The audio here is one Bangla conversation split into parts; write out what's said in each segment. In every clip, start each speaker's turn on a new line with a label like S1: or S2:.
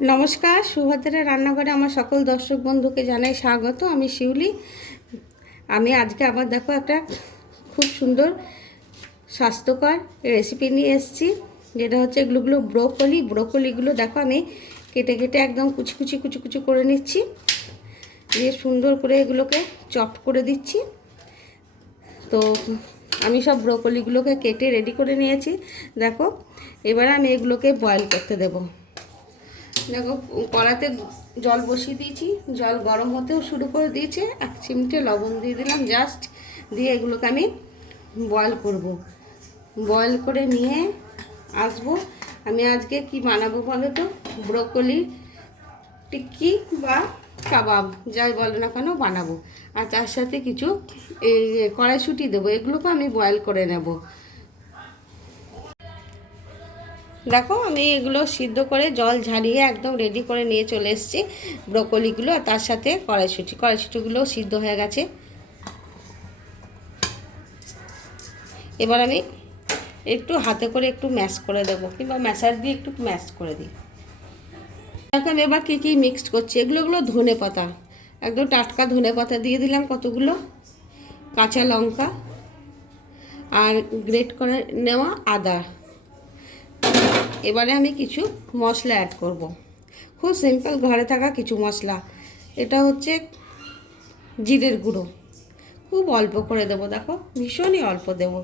S1: নমস্কার, সুভদ্রা রান্নাঘরে আমার সকল দর্শক বন্ধুকে জানাই স্বাগত, আমি শিউলি। আমি আজকে আবার দেখো একটা খুব সুন্দর স্বাস্থ্যকর রেসিপি নিয়ে এসেছি, যেটা হচ্ছে এগুলোগুলো ব্রোকলি। ব্রোকলিগুলো দেখো আমি কেটে কেটে একদম কুচি কুচি কুচি কুচি করে নিচ্ছি, দিয়ে সুন্দর করে এগুলোকে চপ করে দিচ্ছি। তো আমি সব ব্রোকলিগুলোকে কেটে রেডি করে নিয়েছি। দেখো, এবারে আমি এগুলোকে বয়েল করতে দেবো। দেখো, কড়াতে জল বসিয়ে দিয়েছি। জল গরম হতেও শুরু করে দিয়েছে। এক চিমটে লবণ দিয়ে দিলাম। জাস্ট দিয়ে এগুলোকে আমি বয়েল করব। বয়েল করে নিয়ে আসব। আমি আজকে কি বানাবো বলো তো? ব্রোকলি টিক্কি বা কাবাব, যাই বলো না কেন বানাবো। আর তার সাথে কিছু এই কড়াইশুটি দেবো। এগুলোকে আমি বয়েল করে নেব। দেখো, আমি এগুলো সিদ্ধ করে জল ঝারিয়ে একদম রেডি করে নিয়ে চলে এসেছি ব্রোকলিগুলো আর তার সাথে কড়াইশুটি। কড়াইশুটিগুলো সিদ্ধ হয়ে গেছে। এবার আমি একটু হাতে করে একটু ম্যাশ করে দেবো, কিংবা ম্যাশার দিয়ে একটু ম্যাশ করে দিই। এখন এবার কী কী মিক্সড করছি? এগুলোগুলো ধনে পাতা। একদম টাটকা ধনে পাতা দিয়ে দিলাম কতগুলো? কাঁচা লঙ্কা আর গ্রেট করে নেওয়া আদা। এবারে আমি কিছু মশলা অ্যাড করব। খুব সিম্পল ঘরে থাকা কিছু মশলা। এটা হচ্ছে জিরের গুঁড়ো। খুব অল্প করে দেবো, দেখো, ভীষণই অল্প দেব।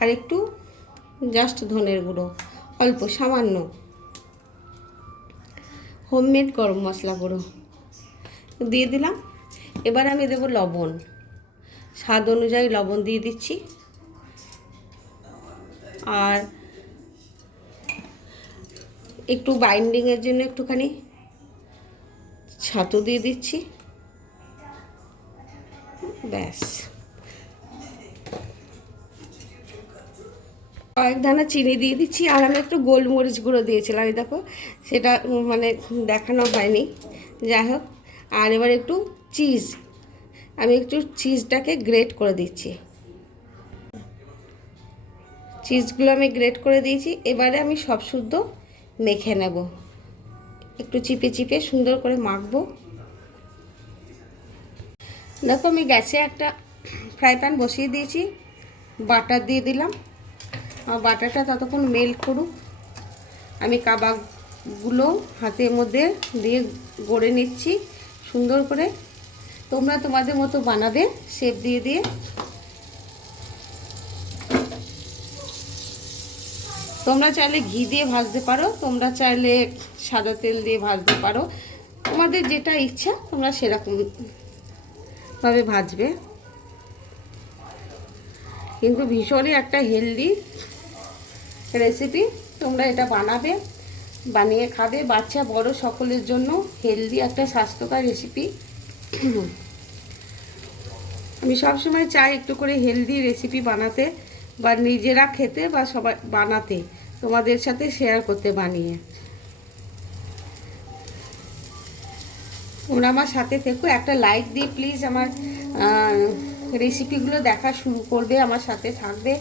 S1: আর একটু জাস্ট ধনের গুঁড়ো, অল্প, সামান্য। হোমমেড গরম মশলা গুঁড়ো। দিয়ে দিলাম। এবার আমি দেবো লবণ। স্বাদ অনুযায়ী লবণ দিয়ে দিচ্ছি। আর একটু বাইন্ডিংয়ের জন্য একটুখানি ছাতু দিয়ে দিচ্ছি। ব্যাস। কয়েক দানা চিনি দিয়ে দিচ্ছি, আর আমি একটু গোলমরিচ গুঁড়ো দিয়েছিলাম, এই দেখো, সেটা মানে দেখানো হয়নি। যাই হোক, আর এবার একটু চিজ আমি একটু চিজটাকে গ্রেট করে দিচ্ছি। চিজগুলো আমি গ্রেট করে দিয়েছি। এবারে আমি সব শুদ্ধ মেখে নেব। একটু চিপে চিপে সুন্দর করে মাখবো। দেখো আমি গ্যাসে একটা ফ্রাই প্যান বসিয়ে দিয়েছি, বাটার দিয়ে দিলাম। আর বাটারটা ততক্ষণ মেল্ট করুক। আমি কাবাবগুলো হাতের মধ্যে দিয়ে গড়ে নিচ্ছি সুন্দর করে। তোমরা তোমাদের মতো বানাবে, শেপ দিয়ে দিয়ে। তোমরা চাইলে ঘি দিয়ে ভাজতে পারো, তোমরা চাইলে সাদা তেল দিয়ে ভাজতে পারো। তোমাদের যেটা ইচ্ছা, তোমরা সেরকম ভাবে ভাজবে। কিন্তু ভীষণই একটা হেলদি রেসিপি তোমরা এটা বানাবে, বানিয়ে খাবে। বাচ্চা, বড় সকলের জন্য হেলদি একটা স্বাস্থ্যকর রেসিপি আমি সবসময় চাই একটু করে হেলদি রেসিপি বানাতে। বা নিজেরা খেতে বা সবাই বানাতে, তোমাদের সাথে শেয়ার করতে বানিয়ে। ওরা আমার সাথে থেকো, একটা লাইক দিয়ে প্লিজ আমার রেসিপিগুলো দেখা শুরু করবে, আমার সাথে থাকবে।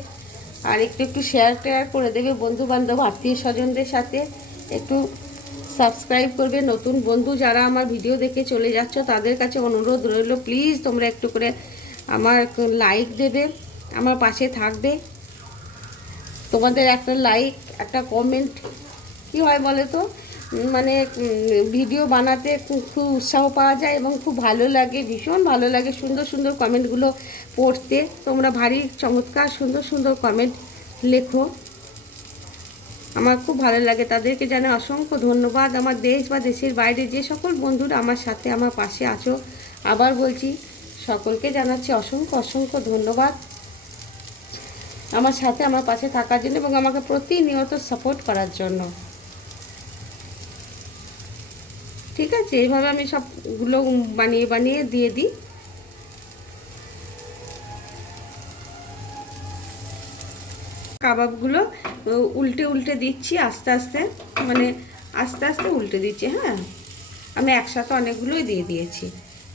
S1: আর একটু একটু শেয়ার টেয়ার করে দেবে বন্ধু বান্ধব আত্মীয় স্বজনদের সাথে। একটু সাবস্ক্রাইব করবে, নতুন বন্ধু যারা আমার ভিডিও দেখে চলে যাচ্ছ, তাদের কাছে অনুরোধ রইল প্লিজ তোমরা একটু করে আমার লাইক দেবে। আমার পাশে থাকবে। তোমাদের একটা লাইক একটা কমেন্ট কি হয় বলে তো মানে ভিডিও বানাতে খুব উৎসাহ পাওয়া যায় এবং খুব ভালো লাগে, ভীষণ ভালো লাগে সুন্দর সুন্দর কমেন্টগুলো পড়তে। তোমরা ভারী, চমৎকার, সুন্দর সুন্দর কমেন্ট লেখো। আমার খুব ভালো লাগে। তাদেরকে জানে অসংখ্য ধন্যবাদ। আমার দেশ বা দেশের বাইরে যে সকল বন্ধুরা আমার সাথে, আমার পাশে আছো, আবার বলছি, সকলকে জানাচ্ছি অসংখ্য অসংখ্য ধন্যবাদ। আমার সাথে আমার পাশে থাকার জন্য এবং আমাকে প্রতিনিয়ত সাপোর্ট করার জন্য। ঠিক আছে, এইভাবে আমি সবগুলো বানিয়ে বানিয়ে দিয়ে দিই। কাবাবগুলো উল্টে উল্টে দিচ্ছি আস্তে আস্তে মানে আস্তে আস্তে উল্টে দিচ্ছি হ্যাঁ। আমি একসাথে অনেকগুলোই দিয়ে দিয়েছি।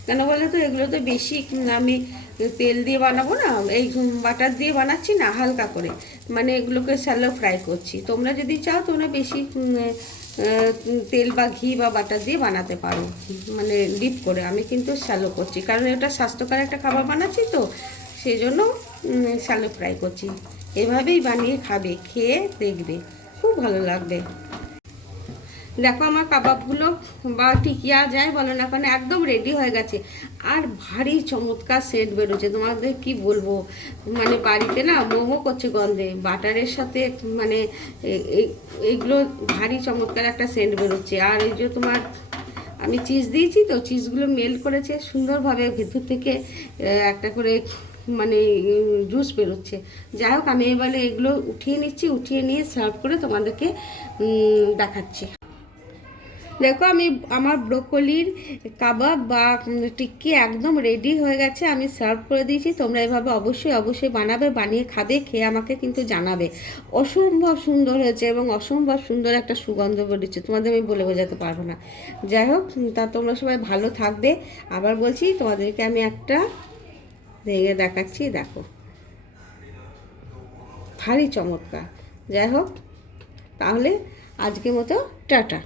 S1: কেন বলে তো? এগুলো তো বেশি, আমি তেল দিয়ে বানাবো না, এই বাটার দিয়ে বানাচ্ছি না, হালকা করে। মানে এগুলোকে স্যালো ফ্রাই করছি। তোমরা যদি চাও, তোমরা বেশি তেল বা ঘি বা বাটার দিয়ে বানাতে পারো। মানে ডিপ করে। আমি কিন্তু শ্যালো করছি। কারণ এটা স্বাস্থ্যকর একটা খাবার বানাচ্ছি তো সেই জন্য শ্যালো ফ্রাই করছি। এভাবেই বানিয়ে খাবে, খেয়ে দেখবে। খুব ভালো লাগবে। দেখো আমার কাবাবগুলো, বা টিকিয়া যায় বলো না কেন, একদম রেডি হয়ে গেছে। আর ভারী চমৎকার সেন্ট বেরোচ্ছে, তোমাদের কি বলব? মানে বাড়িতে না মোমো করছে গন্ধে, বাটারের সাথে মানে এইগুলো ভারী চমৎকার একটা সেন্ট বেরোচ্ছে। আর এই যে তোমার, আমি চিজ দিয়েছি তো চিজগুলো মেল করেছে, সুন্দরভাবে ভেতর থেকে একটা করে মানে জুস বেরোচ্ছে। যাই হোক, আমি এবারে এগুলো উঠিয়ে নিচ্ছি, উঠিয়ে নিয়ে সার্ভ করে তোমাদেরকে দেখাচ্ছি। দেখো, আমি আমার ব্রোকলির কাবাব বা টিক্কি একদম রেডি হয়ে গেছে, আমি সার্ভ করে দিয়েছি, তোমরা এভাবে অবশ্যই অবশ্যই বানাবে, বানিয়ে খাবে, খেয়ে আমাকে কিন্তু জানাবে। অসম্ভব সুন্দর হয়েছে এবং অসম্ভব সুন্দর একটা সুগন্ধ বেরোচ্ছে তোমাদের আমি বলে বোঝাতে পারব না। যাই হোক, তা তোমরা সবাই ভালো থাকবে। আবার বলছি, তোমাদেরকে আমি একটা ভেঙে দেখাচ্ছি, দেখো। ভারী চমৎকার। যাই হোক, তাহলে আজকের মতো টাটা।